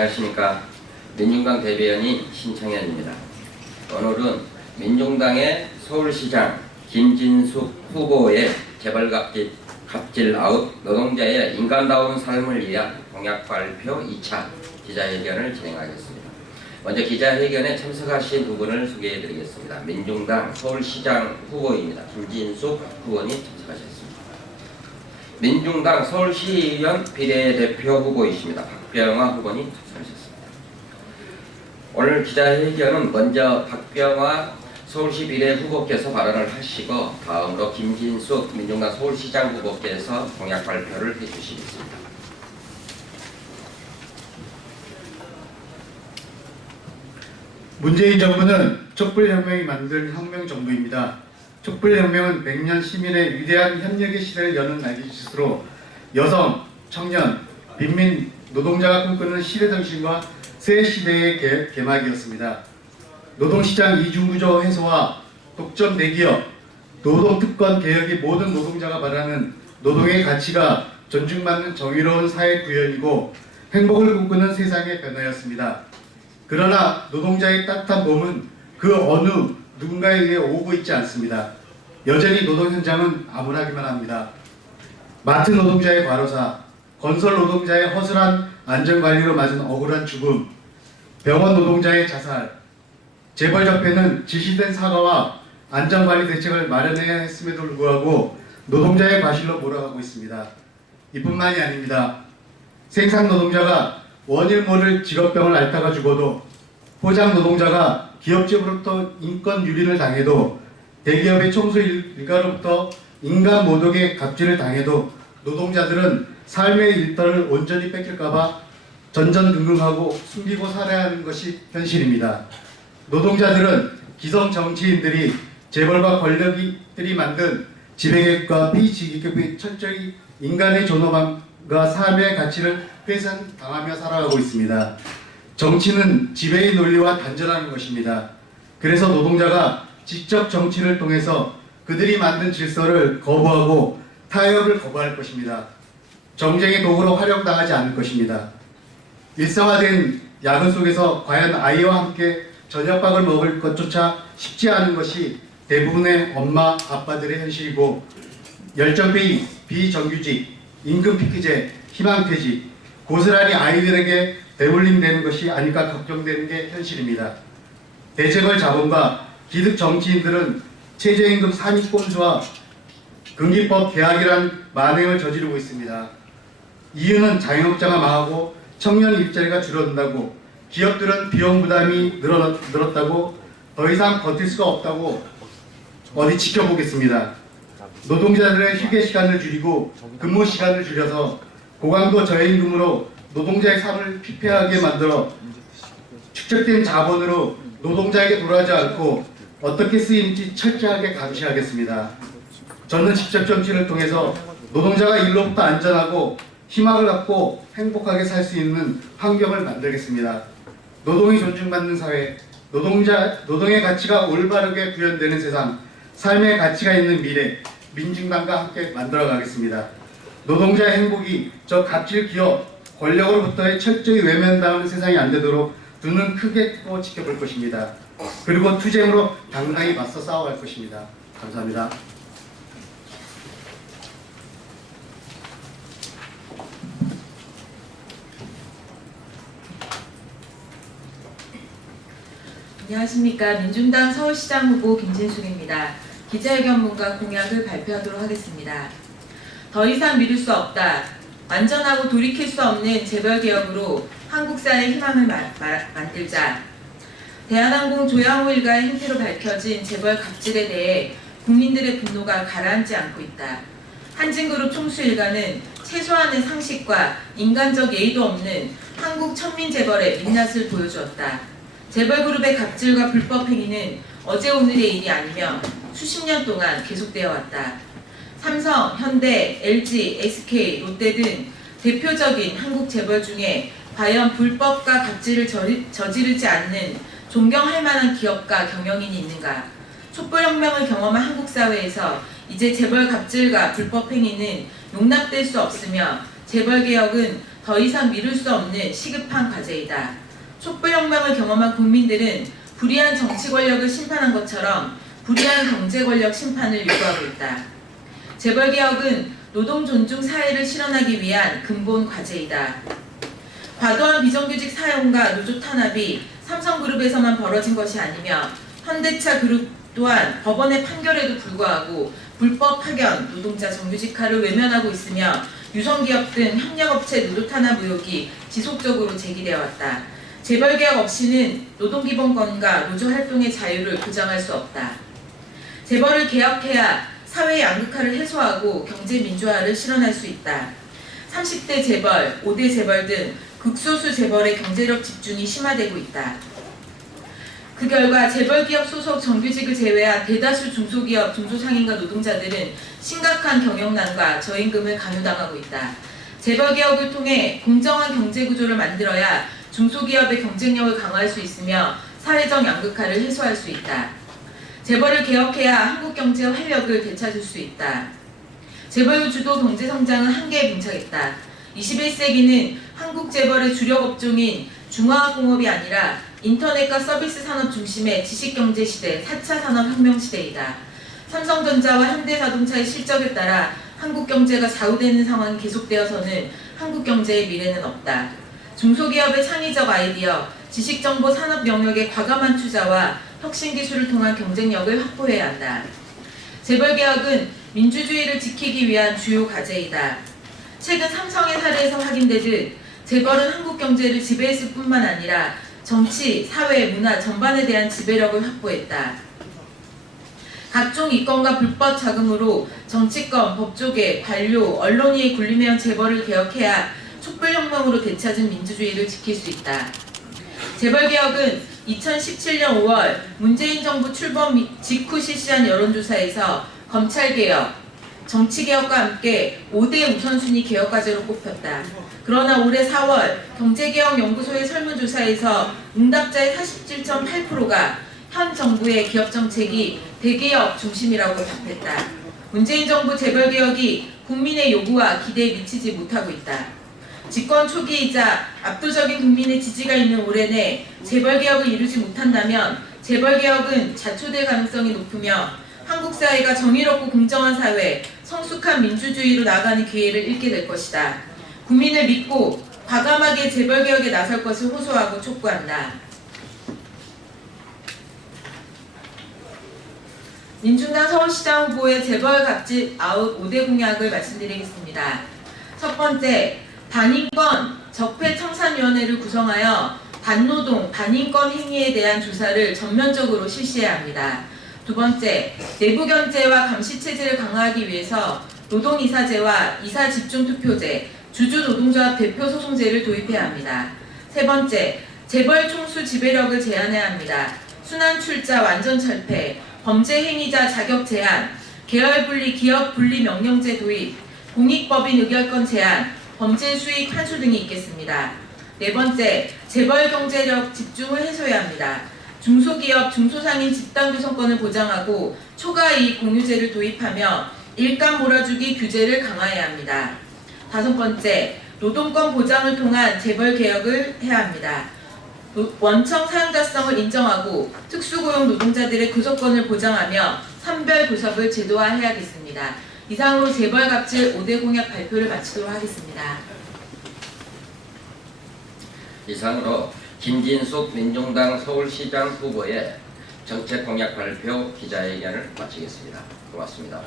안녕하십니까. 민중당 대변인 신창현입니다. 오늘은 민중당의 서울시장 김진숙 후보의 재벌갑질 아웃 노동자의 인간다운 삶을 위한 공약 발표 2차 기자회견을 진행하겠습니다. 먼저 기자회견에 참석하신 두 분을 소개해드리겠습니다. 민중당 서울시장 후보입니다. 김진숙 후보님 참석하셨습니다. 민중당 서울시의원 비례대표 후보이십니다. 박병화 후보님 참석하셨습니다. 오늘 기자회견은 먼저 박병화 서울시 비례 후보께서 발언을 하시고 다음으로 김진숙 민중당 서울시장 후보께서 공약 발표를 해주시겠습니다. 문재인 정부는 촛불혁명이 만든 혁명 정부입니다. 촛불혁명은 100년 시민의 위대한 협력의 시대를 여는 날개짓으로 여성, 청년, 빈민, 노동자가 꿈꾸는 시대정신과 새 시대의 개막이었습니다. 노동시장 이중구조 해소와 독점 대기업, 노동특권 개혁이 모든 노동자가 말하는 노동의 가치가 존중받는 정의로운 사회 구현이고 행복을 꿈꾸는 세상의 변화였습니다. 그러나 노동자의 따뜻한 몸은 그 어느 누군가에 의해 오고 있지 않습니다. 여전히 노동 현장은 암울하기만 합니다. 마트 노동자의 과로사, 건설 노동자의 허술한 안전관리로 맞은 억울한 죽음, 병원 노동자의 자살, 재벌 협회는 지시된 사과와 안전관리 대책을 마련해야 했음에도 불구하고 노동자의 과실로 몰아가고 있습니다. 이뿐만이 아닙니다. 생산 노동자가 원인 모를 직업병을 앓다가 죽어도, 포장 노동자가 기업체로부터 인권 유린을 당해도, 대기업의 총수 일가로부터 인간 모독의 갑질을 당해도 노동자들은 삶의 일터를 온전히 뺏길까봐 전전긍긍하고 숨기고 살아야 하는 것이 현실입니다. 노동자들은 기성 정치인들이 재벌과 권력들이 만든 지배계급과 피지계급이 철저히 인간의 존엄함과 삶의 가치를 훼손당하며 살아가고 있습니다. 정치는 지배의 논리와 단절하는 것입니다. 그래서 노동자가 직접 정치를 통해서 그들이 만든 질서를 거부하고 타협을 거부할 것입니다. 정쟁의 도구로 활용당하지 않을 것입니다. 일상화된 야근 속에서 과연 아이와 함께 저녁밥을 먹을 것조차 쉽지 않은 것이 대부분의 엄마, 아빠들의 현실이고, 열정페이, 비정규직, 임금 피크제, 희망퇴직, 고스란히 아이들에게 대물림되는 것이 아닐까 걱정되는 게 현실입니다. 대재벌 자본과 기득 정치인들은 최저임금 상위권수와 근기법 개혁이란 만행을 저지르고 있습니다. 이유는 자영업자가 망하고 청년 일자리가 줄어든다고, 기업들은 비용 부담이 늘었다고, 더 이상 버틸 수가 없다고 어디 지켜보겠습니다. 노동자들의 휴게 시간을 줄이고 근무 시간을 줄여서 고강도 저임금으로 노동자의 삶을 피폐하게 만들어 축적된 자본으로 노동자에게 돌아가지 않고 어떻게 쓰이는지 철저하게 감시하겠습니다. 저는 직접 정치를 통해서 노동자가 일로부터 안전하고 희망을 갖고 행복하게 살 수 있는 환경을 만들겠습니다. 노동이 존중받는 사회, 노동의 가치가 올바르게 구현되는 세상, 삶의 가치가 있는 미래, 민중당과 함께 만들어가겠습니다. 노동자의 행복이 저 갑질 기업, 권력으로부터의 철저히 외면당하는 세상이 안 되도록 두 눈 크게 뜨고 지켜볼 것입니다. 그리고 투쟁으로 당당히 맞서 싸워갈 것입니다. 감사합니다. 안녕하십니까. 민중당 서울시장 후보 김진숙입니다. 기자회견문과 공약을 발표하도록 하겠습니다. 더 이상 미룰 수 없다. 완전하고 돌이킬 수 없는 재벌개혁으로 한국사의 희망을 만들자. 대한항공 조양호 일가의 행태로 밝혀진 재벌 갑질에 대해 국민들의 분노가 가라앉지 않고 있다. 한진그룹 총수 일가는 최소한의 상식과 인간적 예의도 없는 한국 천민 재벌의 민낯을 보여주었다. 재벌그룹의 갑질과 불법 행위는 어제 오늘의 일이 아니며 수십 년 동안 계속되어 왔다. 삼성, 현대, LG, SK, 롯데 등 대표적인 한국 재벌 중에 과연 불법과 갑질을 저지르지 않는 존경할 만한 기업가 경영인이 있는가? 촛불혁명을 경험한 한국 사회에서 이제 재벌 갑질과 불법 행위는 용납될 수 없으며 재벌개혁은 더 더 이상 미룰 수 없는 시급한 과제이다. 촛불혁명을 경험한 국민들은 불의한 정치 권력을 심판한 것처럼 불의한 경제 권력 심판을 요구하고 있다. 재벌개혁은 노동 존중 사회를 실현하기 위한 근본 과제이다. 과도한 비정규직 사용과 노조 탄압이 삼성그룹에서만 벌어진 것이 아니며 현대차 그룹 또한 법원의 판결에도 불구하고 불법 파견, 노동자 정규직화를 외면하고 있으며 유성기업 등 협력업체 노조 탄압 의혹이 지속적으로 제기되어 왔다. 재벌개혁 없이는 노동기본권과 노조활동의 자유를 보장할 수 없다. 재벌을 개혁해야 사회 양극화를 해소하고 경제 민주화를 실현할 수 있다. 30대 재벌, 5대 재벌 등 극소수 재벌의 경제력 집중이 심화되고 있다. 그 결과 재벌기업 소속 정규직을 제외한 대다수 중소기업, 중소상인과 노동자들은 심각한 경영난과 저임금을 강요당하고 있다. 재벌개혁을 통해 공정한 경제구조를 만들어야 중소기업의 경쟁력을 강화할 수 있으며 사회적 양극화를 해소할 수 있다. 재벌을 개혁해야 한국 경제의 활력을 되찾을 수 있다. 재벌 주도 경제 성장은 한계에 봉착했다. 21세기는 한국 재벌의 주력 업종인 중화학공업이 아니라 인터넷과 서비스 산업 중심의 지식경제 시대, 4차 산업혁명 시대이다. 삼성전자와 현대자동차의 실적에 따라 한국 경제가 좌우되는 상황이 계속되어서는 한국 경제의 미래는 없다. 중소기업의 창의적 아이디어, 지식정보 산업 영역의 과감한 투자와 혁신기술을 통한 경쟁력을 확보해야 한다. 재벌개혁은 민주주의를 지키기 위한 주요 과제이다. 최근 삼성의 사례에서 확인되듯 재벌은 한국 경제를 지배했을 뿐만 아니라 정치, 사회, 문화 전반에 대한 지배력을 확보했다. 각종 이권과 불법 자금으로 정치권, 법조계, 관료, 언론위에 군림해온 재벌을 개혁해야 촛불혁명으로 되찾은 민주주의를 지킬 수 있다. 재벌개혁은 2017년 5월 문재인 정부 출범 직후 실시한 여론조사에서 검찰개혁, 정치개혁과 함께 5대 우선순위 개혁과제로 꼽혔다. 그러나 올해 4월 경제개혁연구소의 설문조사에서 응답자의 47.8%가 현 정부의 기업정책이 대개혁 중심이라고 답했다. 문재인 정부 재벌개혁이 국민의 요구와 기대에 미치지 못하고 있다. 집권 초기이자 압도적인 국민의 지지가 있는 올해 내 재벌개혁을 이루지 못한다면 재벌개혁은 자초될 가능성이 높으며 한국 사회가 정의롭고 공정한 사회, 성숙한 민주주의로 나아가는 기회를 잃게 될 것이다. 국민을 믿고 과감하게 재벌개혁에 나설 것을 호소하고 촉구한다. 민중당 서울시장 후보의 재벌 갑질 아웃 5대 공약을 말씀드리겠습니다. 첫 번째, 반인권 적폐청산위원회를 구성하여 반노동, 반인권 행위에 대한 조사를 전면적으로 실시해야 합니다. 두 번째, 내부견제와 감시체제를 강화하기 위해서 노동이사제와 이사집중투표제, 주주노동조합 대표소송제를 도입해야 합니다. 세 번째, 재벌 총수 지배력을 제한해야 합니다. 순환출자 완전철폐, 범죄행위자 자격 제한, 계열분리 기업분리 명령제 도입, 공익법인 의결권 제한, 범죄수익 환수 등이 있겠습니다. 네 번째, 재벌 경제력 집중을 해소해야 합니다. 중소기업, 중소상인 집단 구성권을 보장하고 초과이익 공유제를 도입하며 일감 몰아주기 규제를 강화해야 합니다. 다섯 번째, 노동권 보장을 통한 재벌 개혁을 해야 합니다. 원청 사용자성을 인정하고 특수고용 노동자들의 교섭권을 보장하며 선별 교섭을 제도화해야겠습니다. 이상으로 재벌 갑질 5대 공약 발표를 마치도록 하겠습니다. 이상으로 김진숙 민중당 서울시장 후보의 정책 공약 발표 기자회견을 마치겠습니다. 고맙습니다.